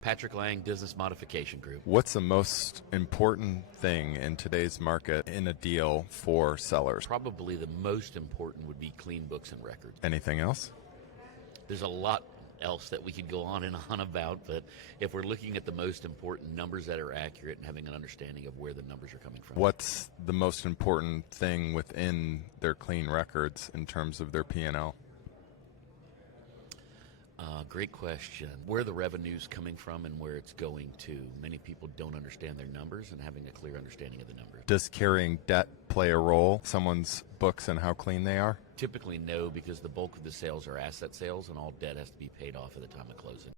Patrick Lange, Business Modification Group. What's the most important thing in today's market in a deal for sellers? Probably the most important would be clean books and records. Anything else? There's a lot else that we could go on and on about, but if we're looking at the most important, numbers that are accurate and having an understanding of where the numbers are coming from. What's the most important thing within their clean records in terms of their P&L? Great question. Where the revenue's coming from and where it's going to. Many people don't understand their numbers, and having a clear understanding of the numbers. Does carrying debt play a role, someone's books and how clean they are? Typically no, because the bulk of the sales are asset sales and all debt has to be paid off at the time of closing.